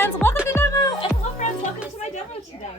friends, welcome to demo. And hello friends, welcome to my demo today.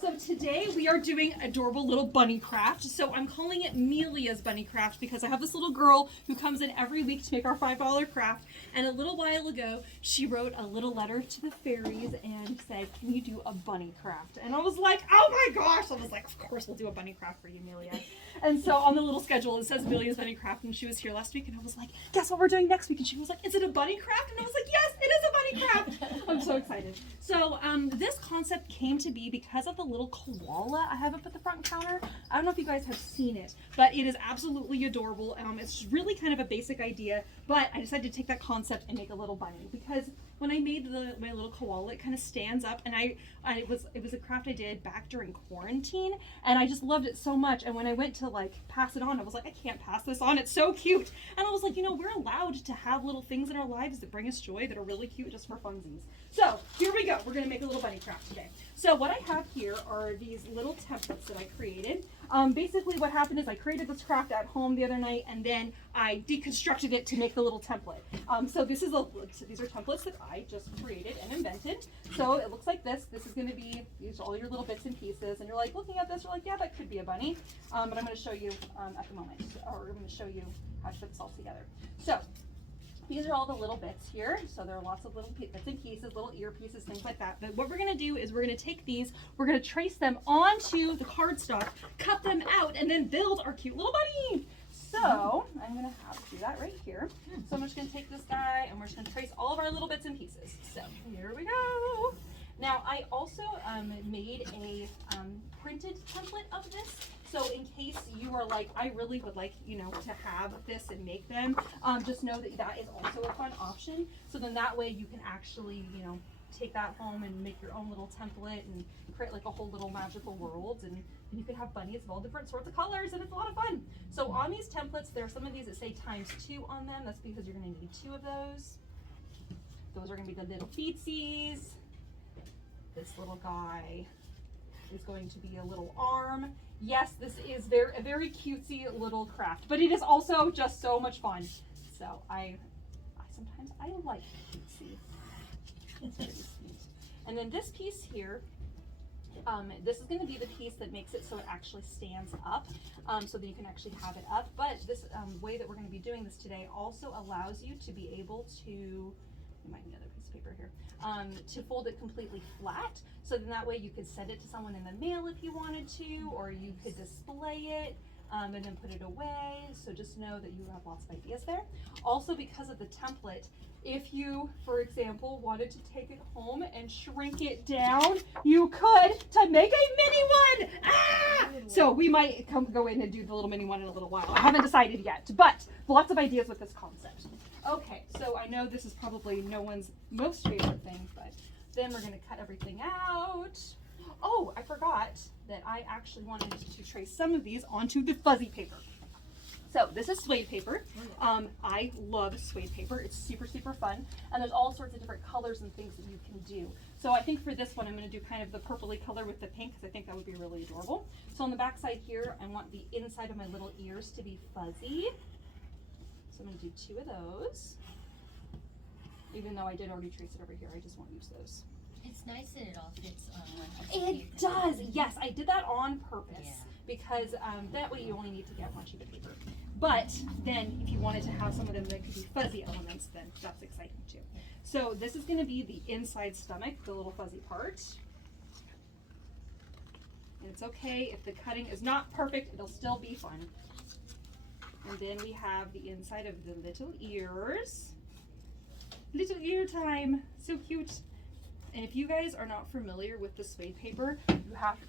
So today we are doing adorable little bunny craft. So I'm calling it Melia's bunny craft because I have this little girl who comes in every week to make our $5 craft. And a little while ago, she wrote a little letter to the fairies and said, "Can you do a bunny craft?" And I was like, oh my gosh! I was like, of course we'll do a bunny craft for you, Melia. And so on the little schedule it says Melia's bunny craft, and she was here last week, and I was like, guess what we're doing next week? And she was like, is it a bunny craft? And I was like, yes, it is a bunny craft. I'm so excited. So this concept came to be because of the little koala I have up at the front counter. I don't know if you guys have seen it, but it is absolutely adorable. It's really kind of a basic idea, but I decided to take that concept and make a little bunny because when I made my little koala, it kind of stands up, and it was a craft I did back during quarantine, and I just loved it so much. And when I went to like pass it on, I was like, I can't pass this on. It's so cute. And I was like, we're allowed to have little things in our lives that bring us joy that are really cute just for funsies. So here we go. We're gonna make a little bunny craft today. So what I have here are these little templates that I created. Basically what happened is I created this craft at home the other night, and then I deconstructed it to make the little template. So these are templates that I just created and invented. So it looks like this. This is going to be all your little bits and pieces, and you're like looking at this, you're like, yeah, that could be a bunny. But I'm going to show you at the moment, or I'm going to show you how to put this all together. So these are all the little bits here. So there are lots of little bits and pieces, little ear pieces, things like that. But what we're going to do is we're going to take these, we're going to trace them onto the cardstock, cut them out, and then build our cute little bunny. So I'm going to have to do that right here. So I'm just going to take this guy and we're just going to trace all of our little bits and pieces. So here we go. Now I also made a printed template of this. So in case you are like, I really would like, to have this and make them, just know that that is also a fun option. So then that way you can actually, take that home and make your own little template and create like a whole little magical world, and you can have bunnies of all different sorts of colors, and it's a lot of fun. So on these templates, there are some of these that say ×2 on them. That's because you're going to need 2 of those. Those are going to be the little feetsies. This little guy is going to be a little arm. Yes, this is a very cutesy little craft, but it is also just so much fun. So I sometimes like cutesy. It's pretty sweet. And then this piece here, this is going to be the piece that makes it so it actually stands up, so that you can actually have it up. But this way that we're going to be doing this today also allows you to be able to, you might need another piece of paper here, to fold it completely flat. So then that way you could send it to someone in the mail if you wanted to, or you could display it and then put it away. So just know that you have lots of ideas there. Also, because of the template, if you, for example, wanted to take it home and shrink it down, you could to make a mini one. Ah! So we might go in and do the little mini one in a little while. I haven't decided yet, but lots of ideas with this concept. Okay, so I know this is probably no one's most favorite thing, but then we're going to cut everything out. Oh, I forgot that I actually wanted to trace some of these onto the fuzzy paper. So this is suede paper. I love suede paper. It's super, super fun. And there's all sorts of different colors and things that you can do. So I think for this one, I'm going to do kind of the purpley color with the pink because I think that would be really adorable. So on the back side here, I want the inside of my little ears to be fuzzy. So I'm going to do 2 of those. Even though I did already trace it over here, I just won't use those. It's nice that it all fits on one. It does. Yes, I did that on purpose because that way you only need to get 1 sheet of paper. But then if you wanted to have some of them that could be fuzzy elements, then that's exciting too. So this is going to be the inside stomach, the little fuzzy part. And it's okay if the cutting is not perfect, it'll still be fun. And then we have the inside of the little ears. Little ear time, so cute. And if you guys are not familiar with the suede paper, I'm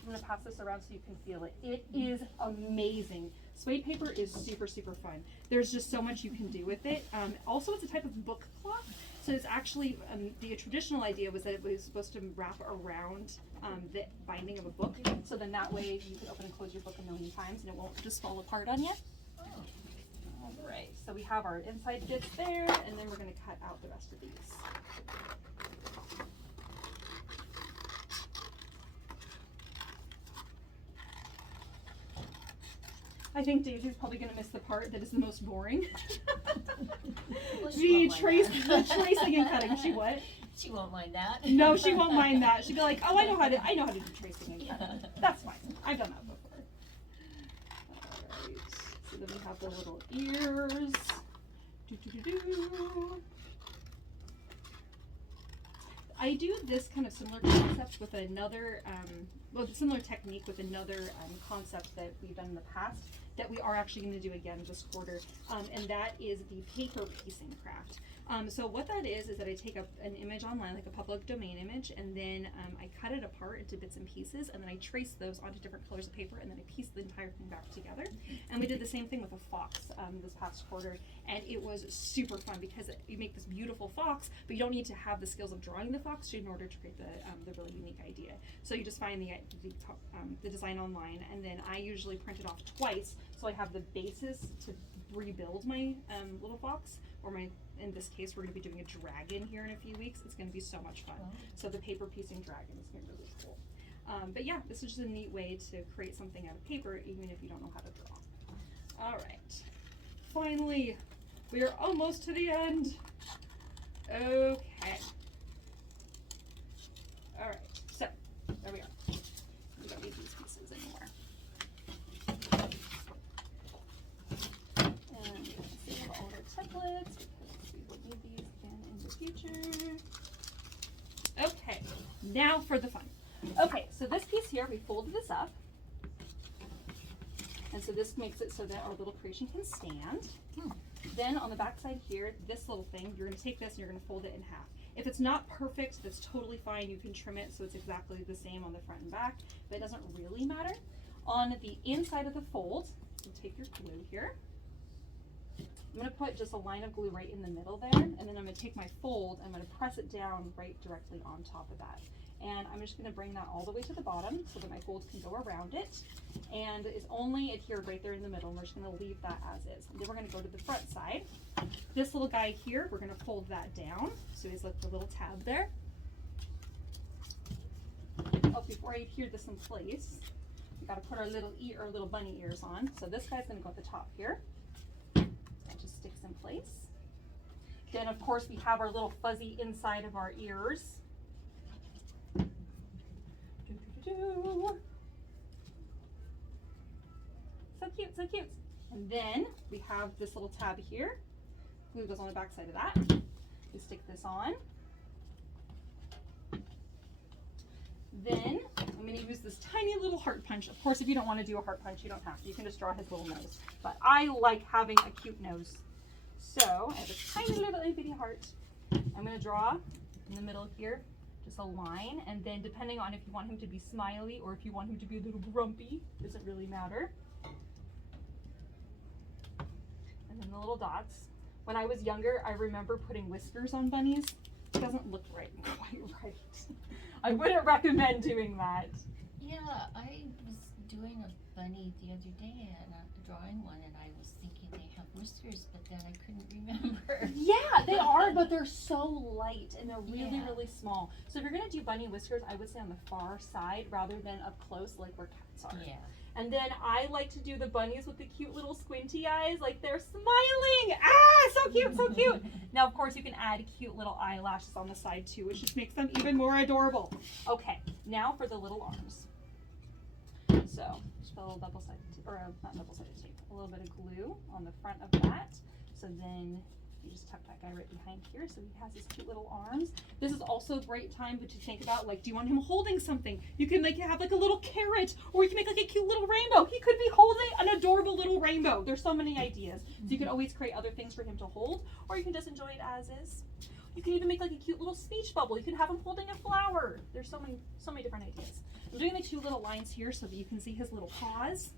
going to pass this around so you can feel it. It is amazing. Suede paper is super, super fun. There's just so much you can do with it. Also, it's a type of book cloth. So it's actually, the traditional idea was that it was supposed to wrap around the binding of a book. So then that way you can open and close your book a million times and it won't just fall apart on you. All right, so we have our inside bits there, and then we're going to cut out the rest of these. I think Daisy's probably going to miss the part that is the most boring. Well, The she won't like tracing and cutting. She what? She won't mind that. No, she won't mind that. She'll be like, oh, I know how to do tracing and cutting. That's fine. I've done that before. Alright, so then we have the little ears. I do this kind of similar concept with another, similar technique with another concept that we've done in the past that we are actually going to do again this quarter, and that is the paper piecing craft. So what that is that I take an image online, like a public domain image, and then I cut it apart into bits and pieces, and then I trace those onto different colors of paper, and then I piece the entire thing back together. And we did the same thing with a fox this past quarter, and it was super fun because you make this beautiful fox, but you don't need to have the skills of drawing the fox in order to create the really unique idea. So you just find the design online, and then I usually print it off twice, so I have the basis to rebuild my little fox, or in this case, we're going to be doing a dragon here in a few weeks. It's going to be so much fun. Wow. So the paper piecing dragon is going to be really cool. But yeah, this is just a neat way to create something out of paper, even if you don't know how to draw. All right. Finally, we are almost to the end. Okay. All right. So there we are. We don't need these pieces anymore. And we're going to save all our templates because we will need these again in the future. Okay, now for the fun. Okay, so this piece here, we folded this up. And so this makes it so that our little creation can stand. Then on the back side here, this little thing, you're going to take this and you're going to fold it in half. If it's not perfect, that's totally fine. You can trim it so it's exactly the same on the front and back, but it doesn't really matter. On the inside of the fold, you take your glue here. I'm going to put just a line of glue right in the middle there, and then I'm going to take my fold and I'm going to press it down right directly on top of that. And I'm just going to bring that all the way to the bottom so that my fold can go around it. And it's only adhered right there in the middle, and we're just going to leave that as is. And then we're going to go to the front side. This little guy here, we're going to fold that down. So he's like the little tab there. Oh, before I adhere this in place, we got to put our little bunny ears on. So this guy's going to go at the top here. That just sticks in place. Then of course we have our little fuzzy inside of our ears. So cute, so cute. And then we have this little tab here. Glue goes on the back side of that. We stick this on. Then I'm going to use this tiny little heart punch. Of course, if you don't want to do a heart punch, you don't have to. You can just draw his little nose. But I like having a cute nose. So I have a tiny little itty bitty heart. I'm going to draw in the middle here just a line, and then depending on if you want him to be smiley or if you want him to be a little grumpy, doesn't really matter. And then the little dots. When I was younger, I remember putting whiskers on bunnies. It doesn't look quite right. I wouldn't recommend doing that. Yeah, I was doing a bunny the other day and drawing one, and I was thinking they have whiskers, but then I couldn't remember. Yeah, they are, but they're so light and they're really, Yeah. really small. So if you're gonna do bunny whiskers, I would say on the far side rather than up close like where cats are. Yeah. And then I like to do the bunnies with the cute little squinty eyes, like they're smiling. Ah, so cute, so cute. Now, of course, you can add cute little eyelashes on the side too, which just makes them even more adorable. Okay, now for the little arms. So just put a little double-sided tape, or not double-sided tape, a little bit of glue on the front of that. So then you just tuck that guy right behind here so he has his cute little arms. This is also a great time to think about, like, do you want him holding something? You can have like a little carrot, or you can make like a cute little rainbow. He could be holding an adorable little rainbow. There's so many ideas. So you can always create other things for him to hold, or you can just enjoy it as is. You can even make like a cute little speech bubble. You can have him holding a flower. There's so many different ideas. I'm doing the two little lines here so that you can see his little paws.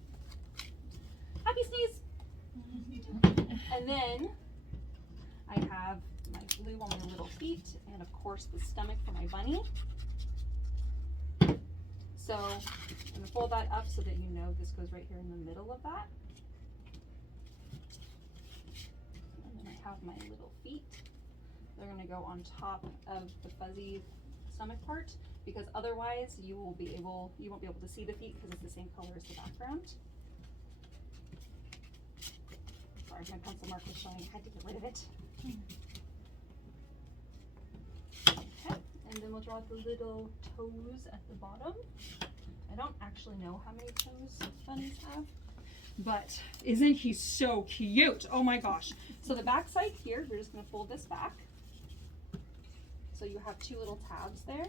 Happy sneeze! And then I have my glue on my little feet, and of course the stomach for my bunny. So I'm going to fold that up so that you know this goes right here in the middle of that. And then I have my little feet. They're going to go on top of the fuzzy stomach part, because otherwise you won't be able to see the feet because it's the same color as the background. Sorry, my pencil mark was showing. I had to get rid of it. Okay. And then we'll draw the little toes at the bottom. I don't actually know how many toes bunnies have, but isn't he so cute? Oh my gosh. So the back side here, we're just gonna fold this back. So you have two little tabs there.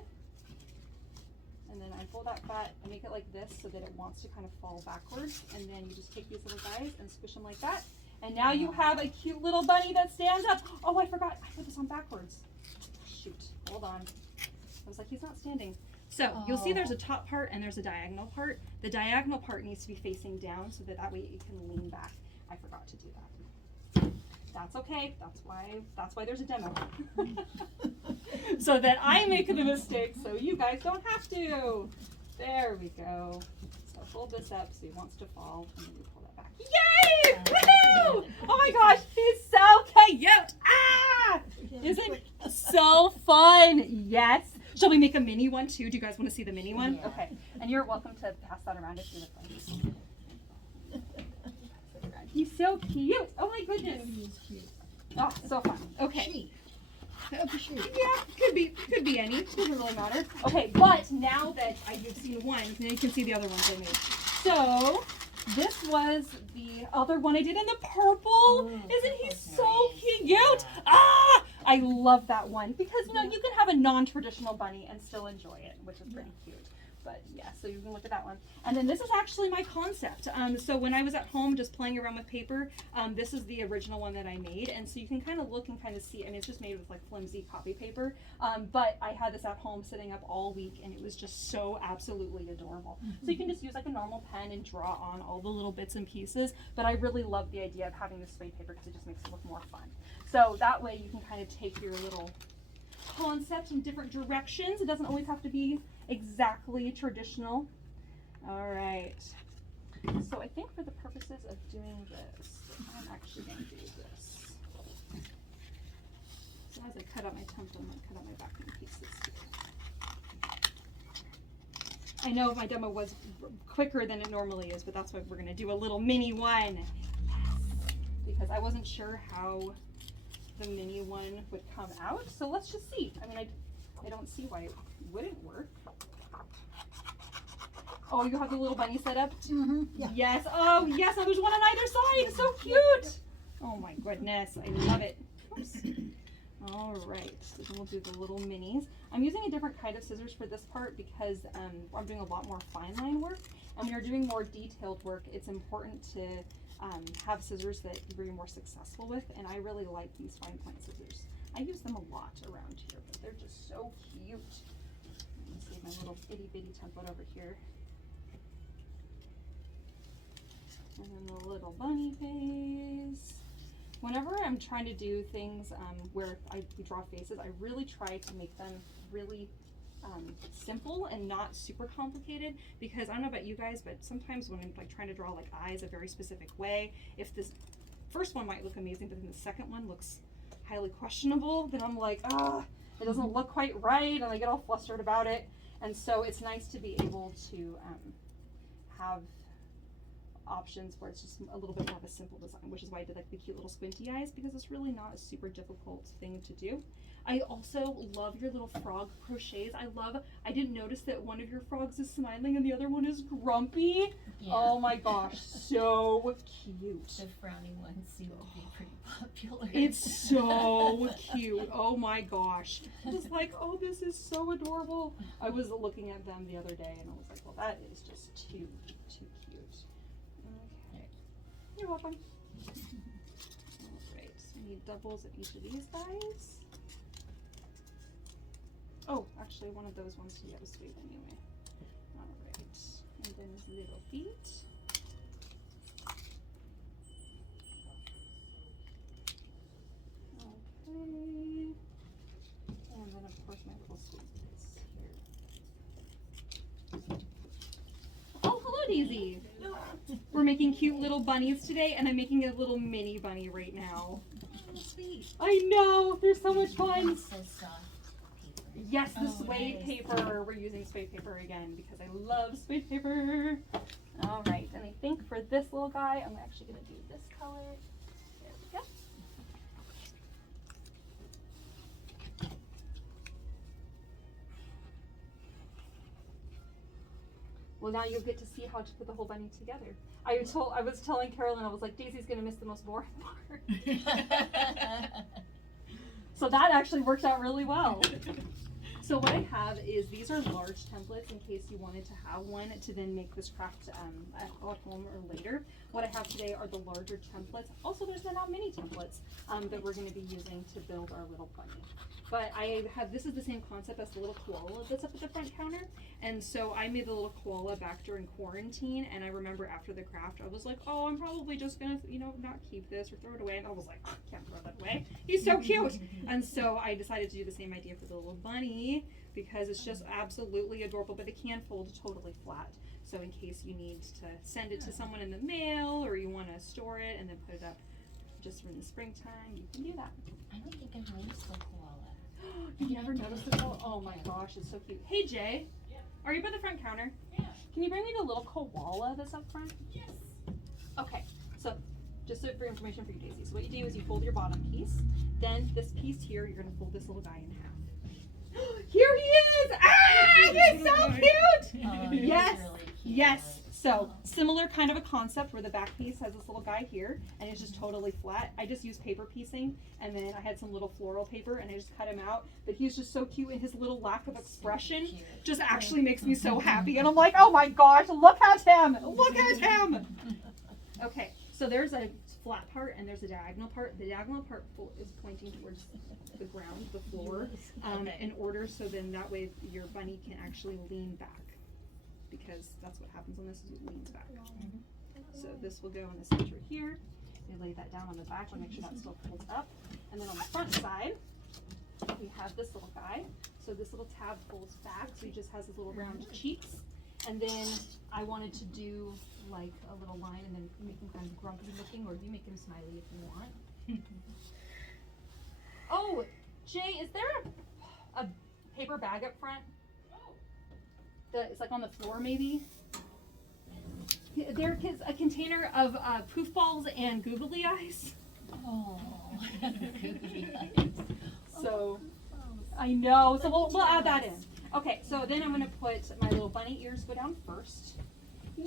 And then I fold that back and make it like this so that it wants to kind of fall backwards. And then you just take these little guys and squish them like that. And now you have a cute little bunny that stands up. Oh, I forgot, I put this on backwards. Shoot, hold on. I was like, he's not standing. So you'll see there's a top part and there's a diagonal part. The diagonal part needs to be facing down so that way it can lean back. I forgot to do that. That's okay. That's why there's a demo. So that I make the mistake so you guys don't have to. There we go. So fold this up so he wants to fall and then you pull that back. Yay! Woohoo! Oh my gosh, he's so cute! Ah! Isn't so fun? Yes. Shall we make a mini one too? Do you guys want to see the mini one? Yeah. Okay. And you're welcome to pass that around if you would like. He's so cute. Oh my goodness. Oh, so fun. Okay. Yeah, could be any. Doesn't really matter. Okay, but now that you've seen one, now you can see the other ones I made. So this was the other one I did in the purple. Isn't he so cute? Ah, I love that one because you can have a non-traditional bunny and still enjoy it, which is pretty cute. But yeah, so you can look at that one. And then this is actually my concept. So when I was at home just playing around with paper, this is the original one that I made. And so you can kind of look and kind of see, I mean, it's just made with like flimsy copy paper. But I had this at home sitting up all week and it was just so absolutely adorable. So you can just use like a normal pen and draw on all the little bits and pieces. But I really love the idea of having this suede paper because it just makes it look more fun. So that way you can kind of take your little concept in different directions. It doesn't always have to be exactly traditional. All right. So I think for the purposes of doing this, I'm actually going to do this. So as I cut out my template, I'm going to cut out my backing pieces here. I know my demo was quicker than it normally is, but that's why we're going to do a little mini one. Yes. Because I wasn't sure how the mini one would come out. So let's just see. I mean, I don't see why it wouldn't work. Oh, you have the little bunny set up? Yeah. Yes. Oh, yes. Oh, there's one on either side. So cute. Oh my goodness. I love it. Oops. All right. So then we'll do the little minis. I'm using a different kind of scissors for this part because I'm doing a lot more fine line work. And when you're doing more detailed work, it's important to have scissors that you're more successful with. And I really like these fine point scissors. I use them a lot around here, but they're just so cute. Let me save my little itty bitty template over here. And then the little bunny face. Whenever I'm trying to do things where we draw faces, I really try to make them really simple and not super complicated, because I don't know about you guys, but sometimes when I'm like trying to draw like eyes a very specific way, if this first one might look amazing, but then the second one looks highly questionable, then I'm like, it doesn't look quite right, and I get all flustered about it. And so it's nice to be able to have options where it's just a little bit more of a simple design, which is why I did like the cute little squinty eyes, because it's really not a super difficult thing to do. I also love your little frog crochets. I didn't notice that one of your frogs is smiling and the other one is grumpy. Yeah. Oh my gosh, so cute. The frowning ones seem to be pretty popular. It's so cute. Oh my gosh. I was like, oh, this is so adorable. I was looking at them the other day and I was like, well, that is just too cute. Okay. You're welcome. Alright, so we need doubles of each of these guys. Oh, actually one of those ones you have a sweet anyway. Alright. And then his little feet. Okay. And then of course my little sweet face here. Oh, hello Daisy! We're making cute little bunnies today, and I'm making a little mini bunny right now. Sweet. I know! They're so much fun! It's so soft paper. Yes, the Oh, suede nice. paper. We're using suede paper again because I love suede paper. Alright, and I think for this little guy, I'm actually going to do this color. There we go. Well, now you'll get to see how to put the whole bunny together. I was telling Carolyn, I was like, Daisy's gonna miss the most boring part. So that actually worked out really well. So what I have is, these are large templates in case you wanted to have one to then make this craft at home or later. What I have today are the larger templates. Also, there's not many templates that we're going to be using to build our little bunny. But this is the same concept as the little koala that's up at the front counter. And so I made the little koala back during quarantine, and I remember after the craft, I was like, oh, I'm probably just gonna, not keep this or throw it away. And I was like, oh, can't throw that away. He's so cute. And so I decided to do the same idea for the little bunny, because it's just absolutely adorable, but it can fold totally flat. So in case you need to send it to someone in the mail, or you want to store it and then put it up just in the springtime, you can do that. I don't think I've noticed the koala. You've never noticed the koala? Oh my gosh, it's so cute. Hey Jay, are you by the front counter? Yeah. Can you bring me the little koala that's up front? Yes. Okay, so just so for information for you, Daisy. So what you do is you fold your bottom piece, then this piece here, you're gonna fold this little guy in half. Here he is! Ah, he's so cute! Oh, Yes, really cute. yes. So similar kind of a concept where the back piece has this little guy here, and it's just totally flat. I just used paper piecing, and then I had some little floral paper, and I just cut him out. But he's just so cute, and his little lack of expression Cute. just actually makes me so happy. And I'm like, oh my gosh, look at him! Look at him! Okay, so there's a flat part and there's a diagonal part. The diagonal part is pointing towards the ground, the floor, Okay. in order so then that way your bunny can actually lean back, because that's what happens on this, is it leans back. So this will go in the center here. You lay that down on the back and make sure that still folds up. And then on the front side, we have this little guy. So this little tab folds back, so he just has his little round cheeks. And then I wanted to do like a little line and then make him kind of grumpy looking, or you make him smiley if you want. Oh, Jay, is there a paper bag up front? It's like on the floor maybe? There is a container of poof balls and googly eyes. Oh, googly eyes. So, I know, so we'll add that in. Okay, so then I'm gonna put my little bunny ears go down first. Yay,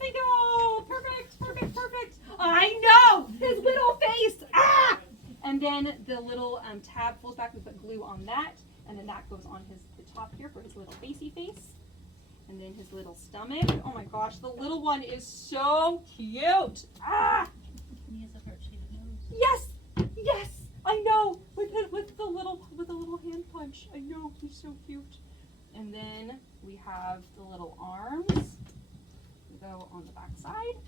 thank you, perfect, perfect, perfect. I know, his little face, ah! And then the little tab folds back, we put glue on that, and then that goes on the top here for his little facey face. And then his little stomach. Oh my gosh, the little one is so cute. Ah! He has a heart-shaped nose. Yes, yes, I know. With the little hand punch. I know, he's so cute. And then we have the little arms. We go on the back side.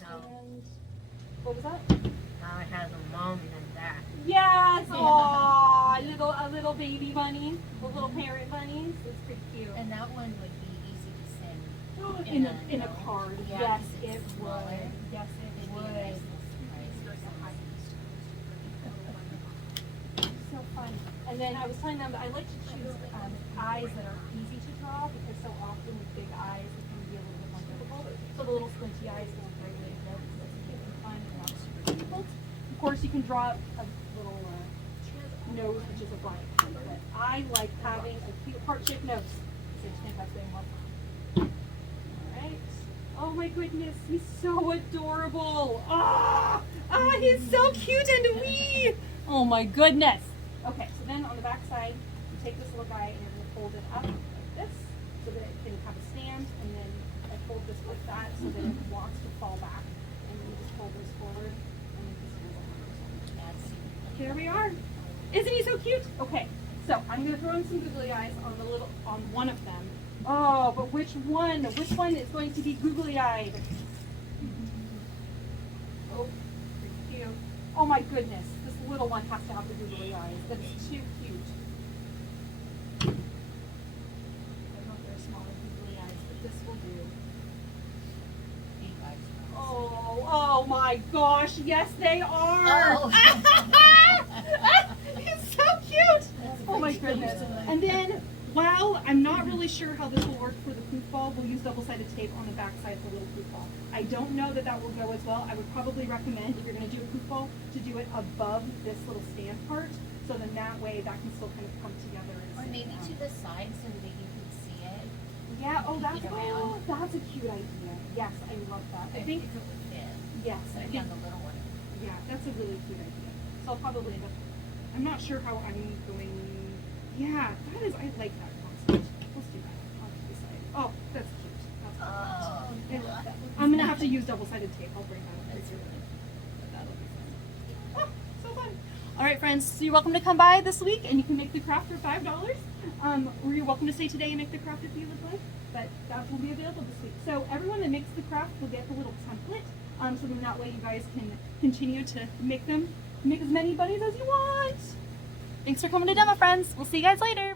No, And what was that? now it has a mom and dad. Yes, aww, a little baby bunny, the little parent bunnies. It's pretty cute. And that one would be easy to send. In a card, Yeah, yes, 'cause it it's would. smaller. Yes, it It'd be a would. nice little surprise. So fun. And then I was telling them that I like to choose eyes that are easy to draw, because so often with big eyes it can be a little bit more difficult. So the little squinty eyes go very, very good. That's cute and fun and not super difficult. Of course, you can draw a little nose, which is a blank. But I like having a cute heart-shaped nose. So I just think that's way more fun. Alright. Oh my goodness, he's so adorable. He's so cute and wee. Oh my goodness. Okay, so then on the back side, you take this little guy and you're going to fold it up like this so that it can have a stand, and then I fold this like that so that it wants to fall back. And then you just fold this forward and then this goes on. That's Here we are. Isn't he so cute? Okay, so I'm going to throw in some googly eyes on one of them. Oh, but which one? Which one is going to be googly eyed? Oh, pretty cute. Oh my goodness, this little one has to have the googly eyes. That is too cute. I don't know if they're smaller googly eyes, but this will do. big eyes. Oh my gosh, yes they are! Oh. It's so cute! Oh my goodness. And then While I'm not really sure how this will work for the poof ball, we'll use double-sided tape on the back side of the little poof ball. I don't know that that will go as well. I would probably recommend, if you're going to do a poof ball, to do it above this little stand part, so then that way that can still kind of come together. And Or sit maybe down. to the side so that you can see it. Yeah, oh, Peek it around. that's a cute idea. Yes, I love that. I think, if it would fit. yes, I Maybe think, on the little one. yeah, that's a really cute idea. So I'll probably end up, I'm not sure how I'm going, yeah, that is, I like that concept. Let's do that on the side. Oh, that's cute. That's perfect. Oh, I yeah, love that. that would be I'm gonna have to nice. use double-sided tape. I'll bring that up. That's later. really But that'll be fun. Oh, so fun. All right, friends. So you're welcome to come by this week, and you can make the craft for $5. Or you're welcome to stay today and make the craft if you would like. But that will be available this week. So everyone that makes the craft will get the little template. So then that way you guys can continue to make as many bunnies as you want. Thanks for coming to Demo Friends. We'll see you guys later.